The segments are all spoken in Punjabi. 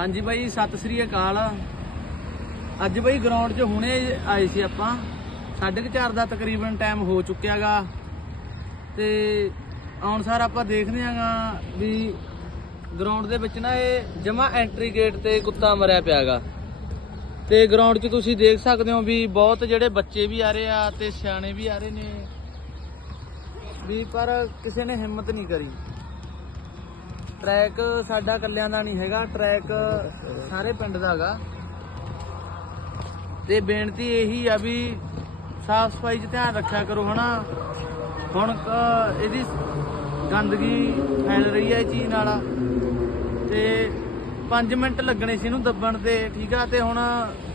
ਹਾਂਜੀ ਬਾਈ, ਸਤਿ ਸ੍ਰੀ ਅਕਾਲ। ਅੱਜ ਬਾਈ ਗਰਾਊਂਡ 'ਚ ਹੁਣੇ ਆਏ ਸੀ ਆਪਾਂ। ਸਾਢੇ ਕੁ ਚਾਰ ਦਾ ਤਕਰੀਬਨ ਟਾਈਮ ਹੋ ਚੁੱਕਿਆਗਾ ਤੇ ਆਉਣ ਸਾਰ ਆਪਾਂ ਦੇਖਦੇ ਆਂਗਾ ਵੀ ਗਰਾਊਂਡ ਦੇ ਵਿੱਚ ਨਾ ਇਹ ਜਮਾ ਐਂਟਰੀ ਗੇਟ ਤੇ ਕੁੱਤਾ ਮਰਿਆ ਪਿਆਗਾ ਤੇ ਗਰਾਊਂਡ 'ਚ ਤੁਸੀਂ ਦੇਖ ਸਕਦੇ ਹੋ ਵੀ ਬਹੁਤ ਜਿਹੜੇ ਬੱਚੇ ਵੀ ਆ ਰਹੇ ਆ ਤੇ ਸਿਆਣੇ ਵੀ ਆ ਰਹੇ ਨੇ। ਵੀ ਪਰ ਕਿਸੇ ਨੇ ਹਿੰਮਤ ਨਹੀਂ ਕਰੀ। ਟਰੈਕ ਸਾਡਾ ਕੱਲਿਆਂ ਦਾ ਨਹੀਂ ਹੈਗਾ ਟਰੈਕ ਸਾਰੇ ਪਿੰਡ ਦਾ ਹੈਗਾ। ਤੇ ਬੇਨਤੀ ਇਹੀ ਆ ਵੀ ਸਾਫ਼ ਸਫ਼ਾਈ 'ਚ ਧਿਆਨ ਰੱਖਿਆ ਕਰੋ, ਹਨਾ। ਹੁਣ ਇਹਦੀ ਗੰਦਗੀ ਫੈਲ ਰਹੀ ਹੈ ਇਹ ਚੀਜ਼ ਨਾਲ। ਤੇ 5 ਮਿੰਟ ਲੱਗਣੇ ਸੀ ਇਹਨੂੰ ਦੱਬਣ ਤੇ, ਠੀਕ ਆ। ਤੇ ਹੁਣ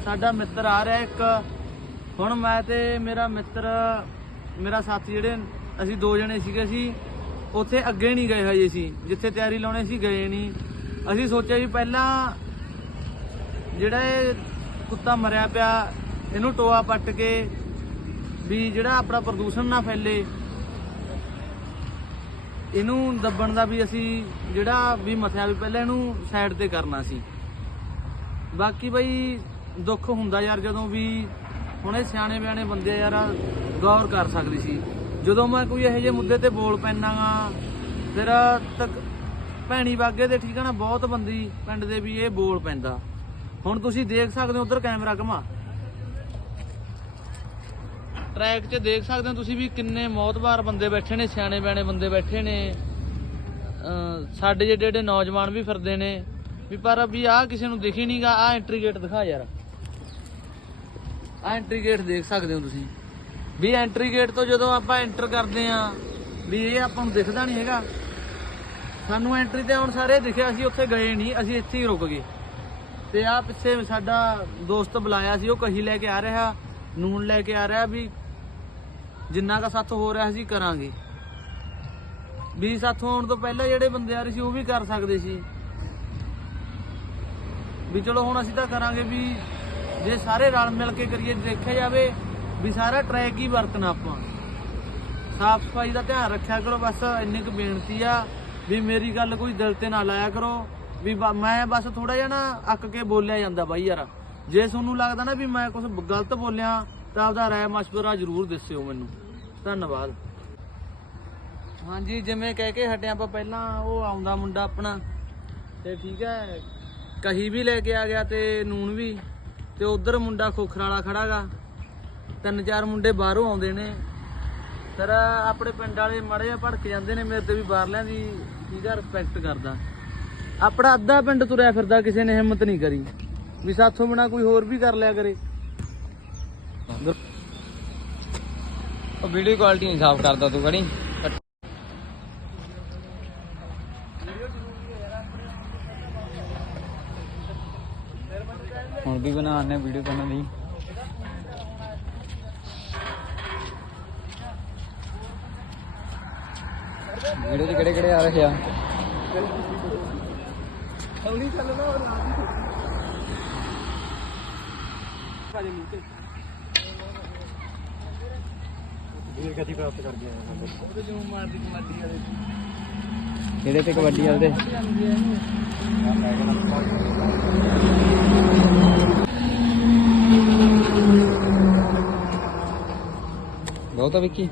ਸਾਡਾ ਮਿੱਤਰ ਆ ਰਿਹਾ ਇੱਕ। ਹੁਣ ਮੈਂ ਤੇ ਮੇਰਾ ਮਿੱਤਰ, ਮੇਰਾ ਸਾਥੀ ਜਿਹੜੇ, ਅਸੀਂ ਦੋ ਜਣੇ ਸੀਗੇ ਸੀ। ਉੱਥੇ ਅੱਗੇ ਨਹੀਂ ਗਏ ਹਜੇ ਅਸੀਂ, ਜਿੱਥੇ ਤਿਆਰੀ ਲਾਉਣੇ ਸੀ ਗਏ ਨਹੀਂ। ਅਸੀਂ ਸੋਚਿਆ ਵੀ ਪਹਿਲਾਂ ਜਿਹੜਾ ਇਹ ਕੁੱਤਾ ਮਰਿਆ ਪਿਆ, ਇਹਨੂੰ ਟੋਆ ਪੱਟ ਕੇ ਵੀ ਜਿਹੜਾ ਆਪਣਾ ਪ੍ਰਦੂਸ਼ਣ ਨਾ ਫੈਲੇ, ਇਹਨੂੰ ਦੱਬਣ ਦਾ ਵੀ ਅਸੀਂ ਜਿਹੜਾ ਵੀ ਮਥਿਆ ਵੀ ਪਹਿਲਾਂ ਇਹਨੂੰ ਸਾਈਡ ਤੇ ਕਰਨਾ ਸੀ। ਬਾਕੀ ਬਈ ਦੁੱਖ ਹੁੰਦਾ ਯਾਰ ਜਦੋਂ ਵੀ ਹੁਣ ਇਹ ਸਿਆਣੇ ਬਿਆਣੇ ਬੰਦੇ ਯਾਰ ਗੌਰ ਕਰ ਸਕਦੇ ਸੀ। ਜਦੋਂ ਮੈਂ ਕੋਈ ਇਹੋ ਜਿਹੇ ਮੁੱਦੇ ਤੇ ਬੋਲ ਪੈਣਾਗਾ ਫਿਰ ਤੱਕ ਭੈਣੀ ਬਾਗੇ ਦੇ ਠੀਕ ਆ ਨਾ, ਬਹੁਤ ਬੰਦੀ ਪਿੰਡ ਦੇ ਵੀ ਇਹ ਬੋਲ ਪੈਂਦਾ। ਹੁਣ ਤੁਸੀਂ ਦੇਖ ਸਕਦੇ ਹੋ, ਉਧਰ ਕੈਮਰਾ ਘਮਾ। ਟਰੈਕ 'ਚ ਦੇਖ ਸਕਦੇ ਹੋ ਤੁਸੀਂ ਵੀ ਕਿੰਨੇ ਮੌਤਬਾਰ ਬੰਦੇ ਬੈਠੇ ਨੇ, ਸਿਆਣੇ ਬਿਆਣੇ ਬੰਦੇ ਬੈਠੇ ਨੇ। ਸਾਡੇ ਜਿਹੜੇ ਜਿਹੜੇ ਨੌਜਵਾਨ ਵੀ ਫਿਰਦੇ ਨੇ, ਵੀ ਪਰ ਵੀ ਆਹ ਕਿਸੇ ਨੂੰ ਦਿਖੀ ਨਹੀਂਗਾ ਆਹ ਐਂਟਰੀ ਗੇਟ ਦਿਖਾ ਯਾਰ। ਆਹ ਐਂਟਰੀ ਗੇਟ ਦੇਖ ਸਕਦੇ ਹੋ ਤੁਸੀਂ। ਵੀ ਐਂਟਰੀ ਗੇਟ ਤੋਂ ਜਦੋਂ ਆਪਾਂ ਐਂਟਰ ਕਰਦੇ ਆ ਵੀ ਇਹ ਆਪਾਂ ਨੂੰ ਦਿਖਦਾ ਨਹੀਂ ਹੈਗਾ। ਸਾਨੂੰ ਐਂਟਰੀ ਤੇ ਆਉਣ ਸਾਰੇ ਦਿਖਿਆ ਸੀ, ਉੱਥੇ ਗਏ ਨਹੀਂ, ਅਸੀਂ ਇੱਥੇ ਹੀ ਰੁਕ ਗਏ। ਤੇ ਆ ਪਿੱਛੇ ਸਾਡਾ ਦੋਸਤ ਬੁਲਾਇਆ ਸੀ, ਉਹ ਕਹੀ ਲੈ ਕੇ ਆ ਰਿਹਾ, ਨੂਨ ਲੈ ਕੇ ਆ ਰਿਹਾ ਵੀ ਜਿੰਨਾ ਕਾ ਸੱਤ ਹੋ ਰਿਹਾ ਸੀ, ਕਰਾਂਗੇ। ਵੀ ਸਾਥੋਂ ਆਉਣ ਤੋਂ ਪਹਿਲਾਂ ਜਿਹੜੇ ਬੰਦੇ ਆ ਰਹੇ ਸੀ, ਉਹ ਵੀ ਕਰ ਸਕਦੇ ਸੀ। ਵੀ ਚਲੋ ਹੁਣ ਅਸੀਂ ਤਾਂ ਕਰਾਂਗੇ ਵੀ ਜੇ ਸਾਰੇ ਰਲ ਮਿਲ ਕੇ ਕਰੀਏ ਦੇਖਿਆ ਜਾਵੇ ਵੀ ਸਾਰਾ ਟਰੈਕ ਹੀ ਵਰਤਣਾ ਆਪਾਂ। ਸਾਫ਼ ਸਫ਼ਾਈ ਦਾ ਧਿਆਨ ਰੱਖਿਆ ਕਰੋ, ਬਸ ਇੰਨੀ ਕੁ ਬੇਨਤੀ ਆ ਵੀ ਮੇਰੀ ਗੱਲ ਕੋਈ ਦਿਲ ਤੇ ਨਾ ਲਾਇਆ ਕਰੋ। ਵੀ ਬ- ਮੈਂ ਬਸ ਥੋੜਾ ਜਿਹਾ ਨਾ ਅੱਕ ਕੇ ਬੋਲਿਆ ਜਾਂਦਾ ਬਾਈ ਯਾਰ। ਜੇ ਤੁਹਾਨੂੰ ਲੱਗਦਾ ਨਾ ਵੀ ਮੈਂ ਕੁਝ ਗਲਤ ਬੋਲਿਆ, ਤਾਂ ਆਪਦਾ ਰਾਏ ਮਸ਼ਵਰਾ ਜ਼ਰੂਰ ਦੱਸਿਓ ਮੈਨੂੰ। ਧੰਨਵਾਦ। ਹਾਂਜੀ, ਜਿਵੇਂ ਕਹਿ ਕੇ ਹਟਿਆ ਆਪਾਂ ਪਹਿਲਾਂ, ਉਹ ਆਉਂਦਾ ਮੁੰਡਾ ਆਪਣਾ। ਤੇ ਠੀਕ ਹੈ, ਕਹੀ ਵੀ ਲੈ ਕੇ ਆ ਗਿਆ ਤੇ ਨੂਨ ਵੀ। ਤੇ ਉਧਰ ਮੁੰਡਾ ਖੋਖਰ ਵਾਲਾ ਖੜਾਗਾ ਤਿੰਨ ਚਾਰ ਮੁੰਡੇ ਬਾਹਰੋਂ ਆਉਂਦੇ ਨੇ। ਫਿਰ ਆਪਣੇ ਪਿੰਡ ਵਾਲੇ ਮੜੇ ਜਿਹਾ ਭੜਕ ਜਾਂਦੇ ਨੇ, ਮੇਰੇ ਤੇ ਵੀ ਬਾਹਰਲਿਆਂ ਦੀ ਠੀਕ ਰਿਸਪੈਕਟ ਕਰਦਾ। ਆਪਣਾ ਅੱਧਾ ਪਿੰਡ ਤੁਰਿਆ ਫਿਰਦਾ, ਕਿਸੇ ਨੇ ਹਿੰਮਤ ਨਹੀਂ ਕਰੀ। ਵੀ ਸਾਥੋਂ ਬਿਨਾ ਕੋਈ ਹੋਰ ਵੀ ਕਰ ਲਿਆ ਕਰੇ। ਉਹ ਵੀਡੀਓ ਕੁਆਲਿਟੀ ਨਹੀਂ ਸਾਫ਼ ਕਰਦਾ ਤੂੰ ਕੜੀ ਹੁਣ ਵੀ ਬਣਾਉਣੇ ਵੀਡੀਓ ਬਣਾਉਣ ਦੀ। ਵੀਡੀਓ 'ਚ ਕਿਹੜੇ ਕਿਹੜੇ ਆ ਰਹੇ ਆ? ਹੌਲੀ ਚੱਲਣਾ ਔਰ ਵੀਰ ਗਤੀ ਪ੍ਰਾਪਤ ਕਰ ਗਿਆ ਉਹਦੇ ਜੋ ਮਾਰਦੀ ਕਮਾਡੀ ਵਾਲੇ ਕਿਹੜੇ ਤੇ ਕਬੱਡੀ ਵਾਲੇ ਬਹੁਤ ਆ ਵਿੱਕੀ।